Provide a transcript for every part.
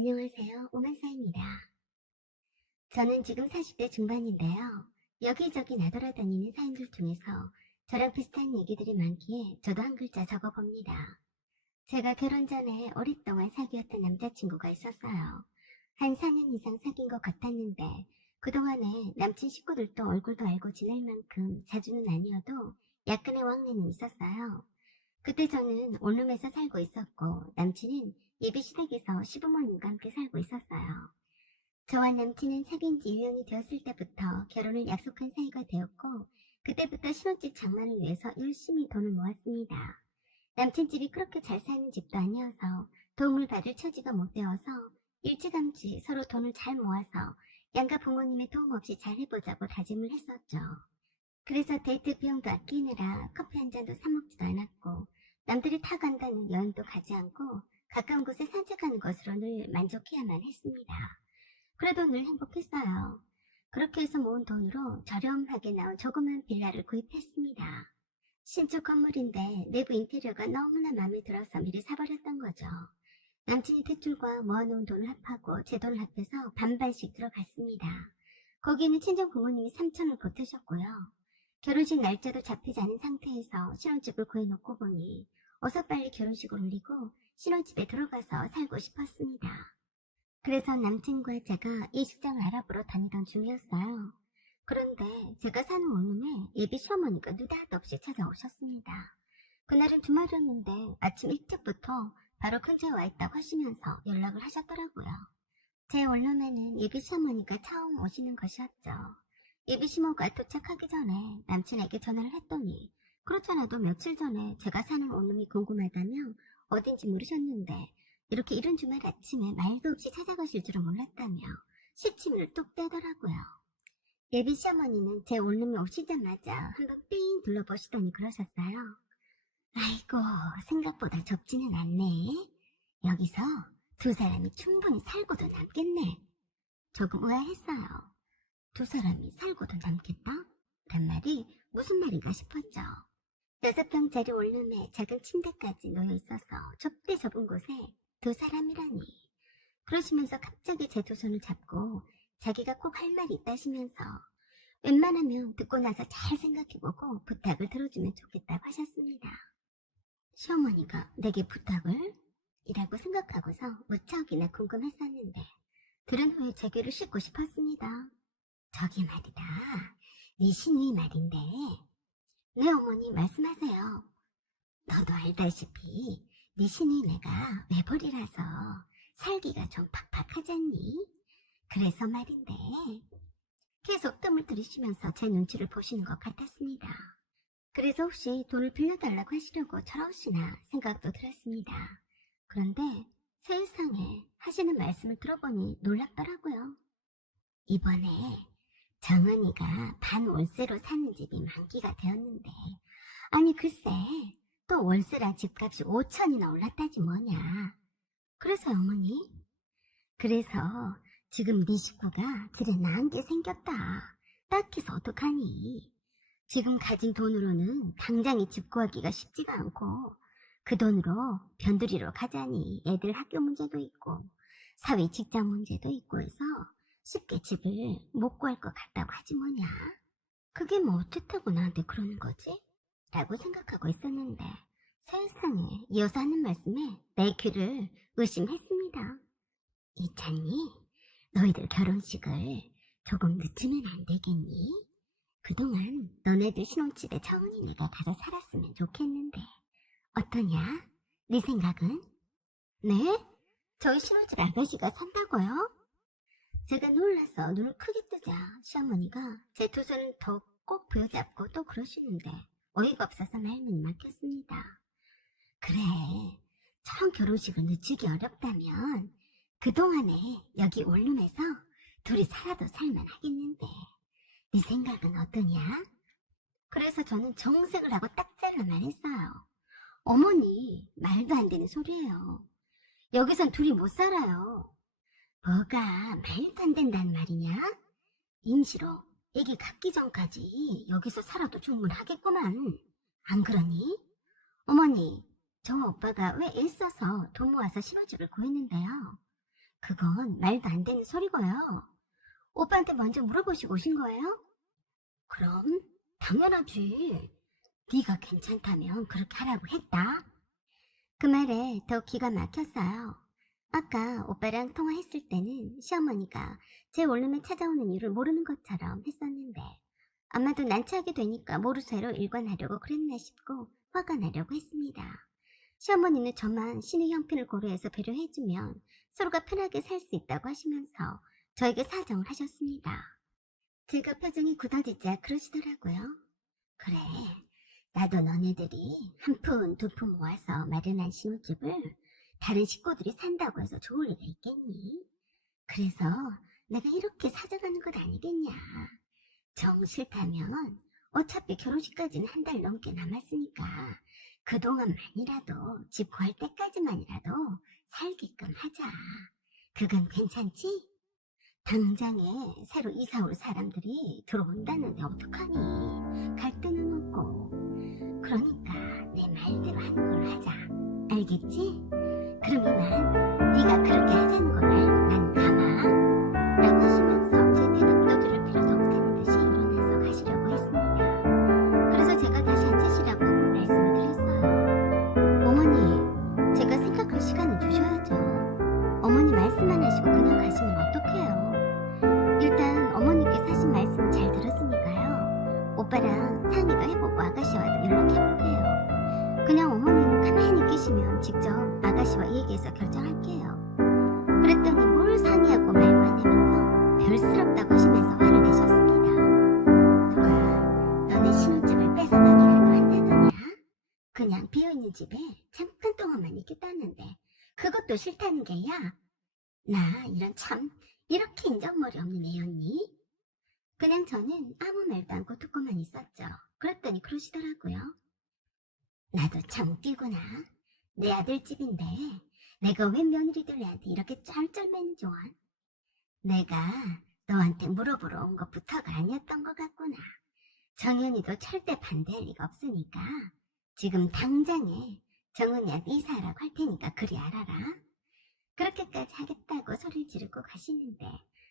안녕하세요. 오만사입니다. 저는 지금 40대 중반인데요. 여기저기 나돌아다니는 사람들 중에서 저랑 비슷한 얘기들이 많기에 저도 한 글자 적어봅니다. 제가 결혼 전에 오랫동안 사귀었던 남자친구가 있었어요. 한 4년 이상 사귄 것 같았는데 그동안에 남친 식구들도 얼굴도 알고 지낼 만큼 자주는 아니어도 약간의 왕래는 있었어요. 그때 저는 원룸에서 살고 있었고 남친은 예비 시댁에서 시부모님과 함께 살고 있었어요. 저와 남친은 사귄 지 1년이 되었을 때부터 결혼을 약속한 사이가 되었고 그때부터 신혼집 장만을 위해서 열심히 돈을 모았습니다. 남친 집이 그렇게 잘 사는 집도 아니어서 도움을 받을 처지가 못 되어서 일찌감치 서로 돈을 잘 모아서 양가 부모님의 도움 없이 잘 해보자고 다짐을 했었죠. 그래서 데이트 비용도 아끼느라 커피 한 잔도 사 먹지도 않았고 남들이 타 간다는 여행도 가지 않고 가까운 곳에 산책하는 것으로 늘 만족해야만 했습니다. 그래도 늘 행복했어요. 그렇게 해서 모은 돈으로 저렴하게 나온 조그만 빌라를 구입했습니다. 신축 건물인데 내부 인테리어가 너무나 마음에 들어서 미리 사버렸던 거죠. 남친이 대출과 모아놓은 돈을 합하고 제 돈을 합해서 반반씩 들어갔습니다. 거기에는 친정 부모님이 3천을 보태셨고요. 결혼식 날짜도 잡히지 않은 상태에서 신혼집을 구해놓고 보니 어서 빨리 결혼식을 올리고 신혼집에 들어가서 살고 싶었습니다. 그래서 남친과 제가 이식장을 알아보러 다니던 중이었어요. 그런데 제가 사는 원룸에 예비 시어머니가 느닷없이 찾아오셨습니다. 그날은 주말이었는데 아침 일찍부터 바로 근처에 와 있다고 하시면서 연락을 하셨더라고요. 제 원룸에는 예비 시어머니가 처음 오시는 것이었죠. 예비 시모가 도착하기 전에 남친에게 전화를 했더니 그렇잖아도 며칠 전에 제가 사는 원룸이 궁금하다며 어딘지 모르셨는데 이렇게 이른 주말 아침에 말도 없이 찾아가실 줄은 몰랐다며 시침을 뚝 떼더라고요. 예비 시어머니는 제 원룸에 오시자마자 한번 삥 둘러보시더니 그러셨어요. 아이고, 생각보다 좁지는 않네. 여기서 두 사람이 충분히 살고도 남겠네. 조금 의아했어요. 두 사람이 살고도 남겠다? 란 말이 무슨 말인가 싶었죠. 6평짜리 원룸에 작은 침대까지 놓여 있어서 좁디 좁은 곳에 두 사람이라니. 그러시면서 갑자기 제 두 손을 잡고 자기가 꼭 할 말이 있다시면서 웬만하면 듣고 나서 잘 생각해보고 부탁을 들어주면 좋겠다고 하셨습니다. 시어머니가 내게 부탁을? 이라고 생각하고서 무척이나 궁금했었는데 들은 후에 제 귀를 씻고 싶었습니다. 저기 말이다. 네 시누이 말인데. 네 어머니 말씀하세요. 너도 알다시피 네 시누이네가 외벌이라서 살기가 좀 팍팍하잖니. 그래서 말인데. 계속 뜸을 들이시면서 제 눈치를 보시는 것 같았습니다. 그래서 혹시 돈을 빌려달라고 하시려고 저러시나 생각도 들었습니다. 그런데 세상에 하시는 말씀을 들어보니 놀랍더라고요. 이번에 정은이가 반월세로 사는 집이 만기가 되었는데 아니 글쎄 또 월세랑 집값이 5천이나 올랐다지 뭐냐. 그래서 어머니? 그래서 지금 네 식구가 들에 나은 게 생겼다. 딱해서 어떡하니? 지금 가진 돈으로는 당장 이 집 구하기가 쉽지가 않고 그 돈으로 변두리로 가자니 애들 학교 문제도 있고 사회 직장 문제도 있고 해서 쉽게 집을 못 구할 것 같다고 하지 뭐냐. 그게 뭐 어쨌다고 나한테 그러는 거지? 라고 생각하고 있었는데 세상에 이어서 하는 말씀에 내 귀를 의심했습니다. 이찬이 너희들 결혼식을 조금 늦추면 안 되겠니? 그동안 너네들 신혼집에 처은이네가 가서 살았으면 좋겠는데 어떠냐? 네 생각은? 네? 저희 신혼집 아가씨가 산다고요? 제가 놀라서 눈을 크게 뜨자 시어머니가 제 두 손을 더 꼭 부여잡고 또 그러시는데 어이가 없어서 말문이 막혔습니다. 그래, 처음 결혼식을 늦추기 어렵다면 그동안에 여기 원룸에서 둘이 살아도 살만 하겠는데 네 생각은 어떠냐? 그래서 저는 정색을 하고 딱 잘라만 했어요. 어머니, 말도 안 되는 소리예요. 여기선 둘이 못 살아요. 뭐가 말도 안 된다는 말이냐? 임시로 애기 갖기 전까지 여기서 살아도 충분하겠구만. 안 그러니? 어머니, 저 오빠가 왜 애써서 돈 모아서 신혼집을 구했는데요. 그건 말도 안 되는 소리고요. 오빠한테 먼저 물어보시고 오신 거예요? 그럼 당연하지. 네가 괜찮다면 그렇게 하라고 했다. 그 말에 더 기가 막혔어요. 아까 오빠랑 통화했을 때는 시어머니가 제 원룸에 찾아오는 이유를 모르는 것처럼 했었는데 아마도 난처하게 되니까 모르쇠로 일관하려고 그랬나 싶고 화가 나려고 했습니다. 시어머니는 저만 신의 형편을 고려해서 배려해주면 서로가 편하게 살 수 있다고 하시면서 저에게 사정을 하셨습니다. 제가 표정이 굳어지자 그러시더라고요. 그래, 나도 너네들이 한 푼, 두 푼 모아서 마련한 신혼집을 다른 식구들이 산다고 해서 좋을 리가 있겠니? 그래서 내가 이렇게 사정하는 것 아니겠냐. 정 싫다면 어차피 결혼식까지는 한 달 넘게 남았으니까 그동안만이라도 집 구할 때까지만이라도 살게끔 하자. 그건 괜찮지? 당장에 새로 이사 올 사람들이 들어온다는데 어떡하니? 갈등은 없고. 그러니까 내 말대로 하는 걸로 하자. 알겠지? 그럼 이만 네가 그렇게 하자는 걸 알고 나는 가마. 라고 하시면서 제 대답도 들을 필요도 없다는 듯이 일어나서 가시려고 했습니다. 그래서 제가 다시 앉으시라고 말씀을 드렸어요. 어머니, 제가 생각할 시간을 주셔야죠. 어머니 말씀만 하시고 그냥 가시면 어떡해요. 일단 어머니께서 하신 말씀 잘 들었으니까요. 오빠랑 상의도 해보고 아가씨와도 연락해볼게요. 그냥 어머니는 가만히 계시면 직접 아가씨와 얘기해서 결정할게요. 그랬더니 뭘 상의하고 말도 안 하면서 별스럽다고 하시면서 화를 내셨습니다. 누가 너네 신혼집을 뺏어가기라도 한다더냐? 그냥 비어있는 집에 잠깐 동안만 있겠다는데 그것도 싫다는 게야? 나 이런 참 이렇게 인정머리 없는 애였니? 그냥 저는 아무 말도 않고 듣고만 있었죠. 그랬더니 그러시더라고요. 나도 참 웃기구나. 내 아들 집인데 내가 왜 며느리들한테 이렇게 쩔쩔매는 좋아? 내가 너한테 물어보러 온 것부터가 아니었던 것 같구나. 정연이도 절대 반대할 리가 없으니까 지금 당장에 정은이한테 이사하라고 할 테니까 그리 알아라. 그렇게까지 하겠다고 소리를 지르고 가시는데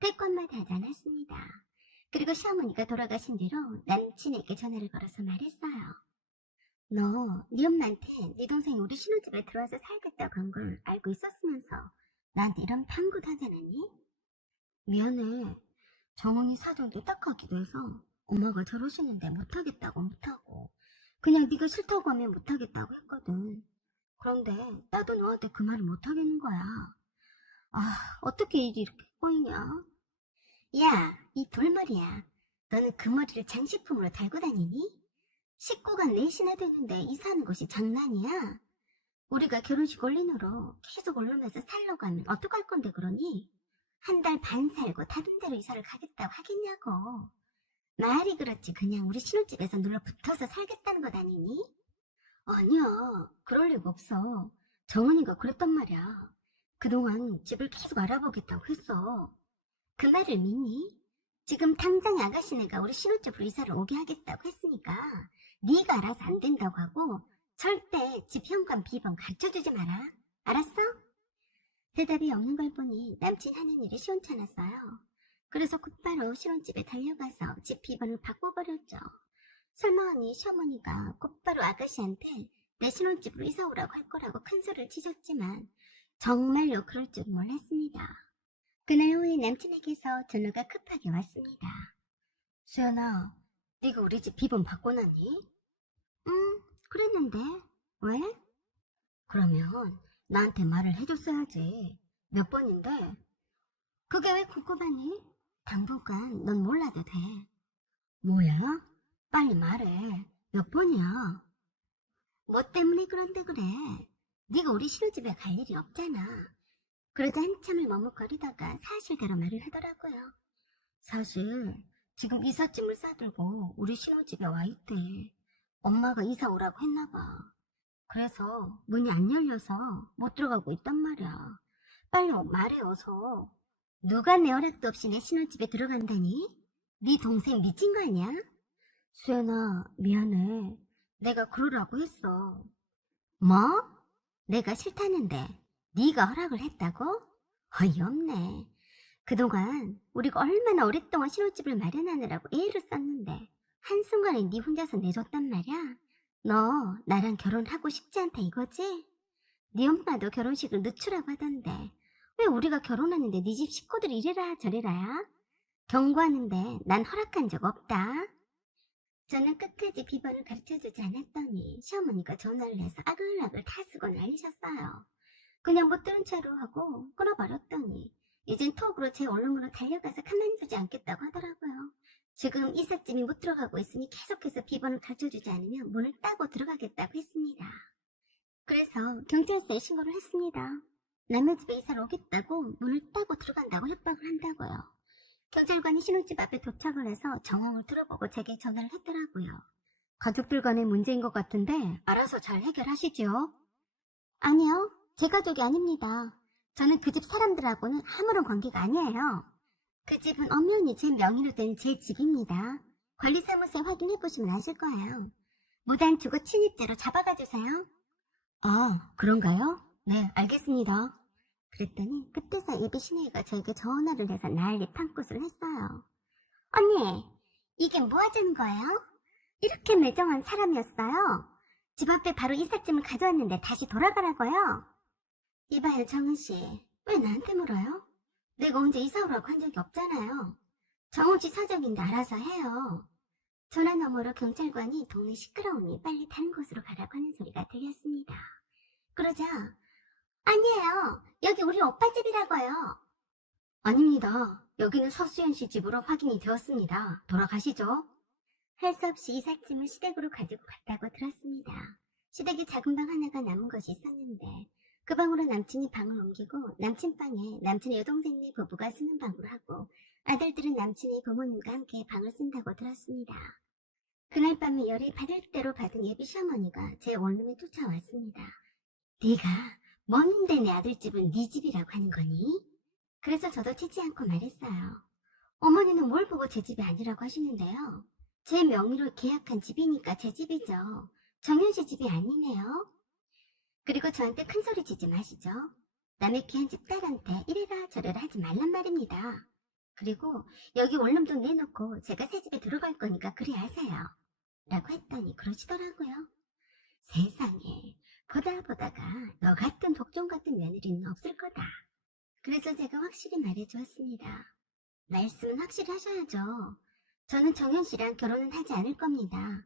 대꾸 한마디 하지 않았습니다. 그리고 시어머니가 돌아가신 뒤로 남친에게 전화를 걸어서 말했어요. 너, 네 엄마한테 네 동생이 우리 신혼집에 들어와서 살겠다고 한 걸 알고 있었으면서 나한테 이런 방구도 하지 않았니? 미안해. 정은이 사정도 딱하기도 해서 엄마가 저러시는데 못하겠다고 못하고 그냥 네가 싫다고 하면 못하겠다고 했거든. 그런데 나도 너한테 그 말을 못하겠는 거야. 아, 어떻게 일이 이렇게 꼬이냐? 야, 이 돌머리야. 너는 그 머리를 장식품으로 달고 다니니? 식구가 넷이나 되는데 이사하는 것이 장난이야? 우리가 결혼식 올린으로 계속 오르면서 살려고 하면 어떡할 건데 그러니? 한 달 반 살고 다른 데로 이사를 가겠다고 하겠냐고. 말이 그렇지 그냥 우리 신혼집에서 눌러 붙어서 살겠다는 것 아니니? 아니야, 그럴 리가 없어. 정은이가 그랬단 말이야. 그동안 집을 계속 알아보겠다고 했어. 그 말을 믿니? 지금 당장 아가씨네가 우리 신혼집으로 이사를 오게 하겠다고 했으니까 네가 알아서 안 된다고 하고 절대 집 현관 비번 가르쳐주지 마라. 알았어? 대답이 없는 걸 보니 남친 하는 일이 시원찮았어요. 그래서 곧바로 신혼집에 달려가서 집 비번을 바꿔버렸죠. 설마 하니 시어머니가 곧바로 아가씨한테 내 신혼집으로 이사 오라고 할 거라고 큰 소리를 치셨지만 정말로 그럴 줄 몰랐습니다. 그날 후에 남친에게서 전화가 급하게 왔습니다. 수연아, 네가 우리 집 비번 바꿔놨니? 응, 그랬는데. 왜? 그러면 나한테 말을 해줬어야지. 몇 번인데? 그게 왜 궁금하니? 당분간 넌 몰라도 돼. 뭐야? 빨리 말해. 몇 번이야? 뭐 때문에 그런데 그래? 네가 우리 신혼집에 갈 일이 없잖아. 그러자 한참을 머뭇거리다가 사실대로 말을 하더라고요. 사실 지금 이삿짐을 싸들고 우리 신혼집에 와 있대. 엄마가 이사 오라고 했나 봐. 그래서 문이 안 열려서 못 들어가고 있단 말이야. 빨리 말해 어서. 누가 내 허락도 없이 내 신혼집에 들어간다니? 네 동생 미친 거 아니야? 수연아, 미안해. 내가 그러라고 했어. 뭐? 내가 싫다는데 네가 허락을 했다고? 어이없네. 그동안 우리가 얼마나 오랫동안 신혼집을 마련하느라고 애를 썼는데 한순간에 네 혼자서 내줬단 말이야? 너 나랑 결혼하고 싶지 않다 이거지? 네 엄마도 결혼식을 늦추라고 하던데 왜 우리가 결혼하는데 네 집 식구들이 이래라 저래라야? 경고하는데 난 허락한 적 없다. 저는 끝까지 비번을 가르쳐주지 않았더니 시어머니가 전화를 해서 아글아글 타쓰고 난리셨어요. 그냥 못 들은 채로 하고 끊어버렸더니 이젠 톡으로 제 원룸으로 달려가서 가만두지 않겠다고 하더라고요. 지금 이삿짐이 못 들어가고 있으니 계속해서 비번을 가르쳐주지 않으면 문을 따고 들어가겠다고 했습니다. 그래서 경찰서에 신고를 했습니다. 남의 집에 이사를 오겠다고 문을 따고 들어간다고 협박을 한다고요. 경찰관이 신혼집 앞에 도착을 해서 정황을 들어보고 제게 전화를 했더라고요. 가족들 간의 문제인 것 같은데 알아서 잘 해결하시죠. 아니요, 제 가족이 아닙니다. 저는 그 집 사람들하고는 아무런 관계가 아니에요. 그 집은 엄연히 제 명의로 된 제 집입니다. 관리사무소에 확인해보시면 아실 거예요. 무단 주거 침입죄로 잡아가 주세요. 아, 그런가요? 네, 알겠습니다. 그랬더니 그때서 예비 신우이가 저에게 전화를 해서 난리 판굿을 했어요. 언니, 이게 뭐 하자는 거예요? 이렇게 매정한 사람이었어요. 집 앞에 바로 이삿짐을 가져왔는데 다시 돌아가라고요? 이봐요, 정은씨. 왜 나한테 물어요? 내가 언제 이사 오라고 한 적이 없잖아요. 정은씨 사정인데 알아서 해요. 전화 너머로 경찰관이 동네 시끄러우니 빨리 다른 곳으로 가라고 하는 소리가 들렸습니다. 그러자 아니에요. 여기 우리 오빠 집이라고요. 아닙니다. 여기는 서수연 씨 집으로 확인이 되었습니다. 돌아가시죠. 할 수 없이 이삿짐을 시댁으로 가지고 갔다고 들었습니다. 시댁에 작은 방 하나가 남은 것이 있었는데 그 방으로 남친이 방을 옮기고 남친 방에 남친의 여동생네 부부가 쓰는 방으로 하고 아들들은 남친의 부모님과 함께 방을 쓴다고 들었습니다. 그날 밤에 열이 받을 대로 받은 예비 시어머니가 제 원룸에 쫓아왔습니다. 네가 뭔데 내 아들 집은 네 집이라고 하는 거니? 그래서 저도 치지 않고 말했어요. 어머니는 뭘 보고 제 집이 아니라고 하시는데요. 제 명의로 계약한 집이니까 제 집이죠. 정윤 씨 집이 아니네요. 그리고 저한테 큰 소리 치지 마시죠. 남의 귀한 집 딸한테 이래라 저래라 하지 말란 말입니다. 그리고 여기 원룸도 내놓고 제가 새 집에 들어갈 거니까 그리 하세요. 라고 했더니 그러시더라고요. 세상에 보다가 너 같은 독종 같은 며느리는 없을 거다. 그래서 제가 확실히 말해주었습니다. 말씀은 확실히 하셔야죠. 저는 정현 씨랑 결혼은 하지 않을 겁니다.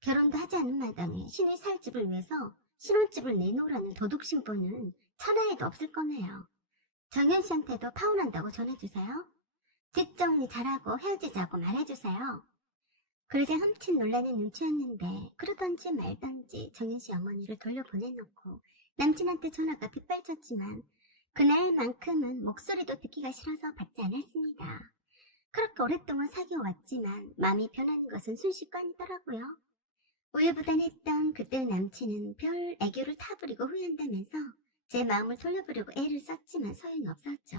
결혼도 하지 않은 마당에 신의 살 집을 위해서 신혼집을 내놓으라는 도둑신보는 천하에도 없을 거네요. 정현 씨한테도 파혼한다고 전해주세요. 뒷정리 잘하고 헤어지자고 말해주세요. 그러자 흠칫 놀라는 눈치였는데 그러던지 말던지 정현 씨 어머니를 돌려보내놓고 남친한테 전화가 빗발쳤지만 그날만큼은 목소리도 듣기가 싫어서 받지 않았습니다. 그렇게 오랫동안 사귀어왔지만 마음이 변하는 것은 순식간이더라고요. 우유부단했던 그때의 남친은 별 애교를 타부리고 후회한다면서 제 마음을 돌려보려고 애를 썼지만 소용이 없었죠.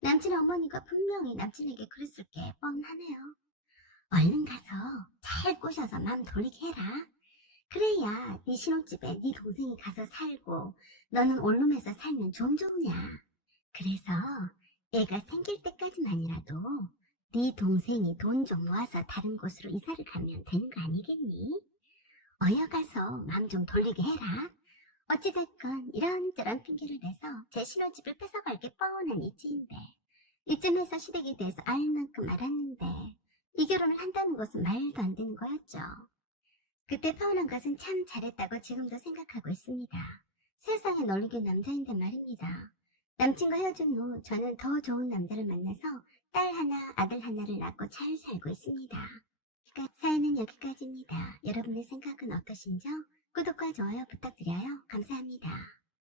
남친 어머니가 분명히 남친에게 그랬을 게 뻔하네요. 얼른 가서 잘 꼬셔서 마음 돌리게 해라. 그래야 네 신혼집에 네 동생이 가서 살고 너는 원룸에서 살면 좀 좋으냐. 그래서 애가 생길 때까지만이라도 네 동생이 돈 좀 모아서 다른 곳으로 이사를 가면 되는 거 아니겠니? 어여가서 마음 좀 돌리게 해라. 어찌됐건 이런저런 핑계를 대서 제 신혼집을 뺏어갈 게 뻔한 이치인데 이쯤에서 시댁에 대해서 알 만큼 알았는데 이 결혼을 한다는 것은 말도 안 되는 거였죠. 그때 파혼한 것은 참 잘했다고 지금도 생각하고 있습니다. 세상에 널리게 남자인데 말입니다. 남친과 헤어진 후 저는 더 좋은 남자를 만나서 딸 하나, 아들 하나를 낳고 잘 살고 있습니다. 사연은 여기까지입니다. 여러분의 생각은 어떠신지요? 구독과 좋아요 부탁드려요. 감사합니다.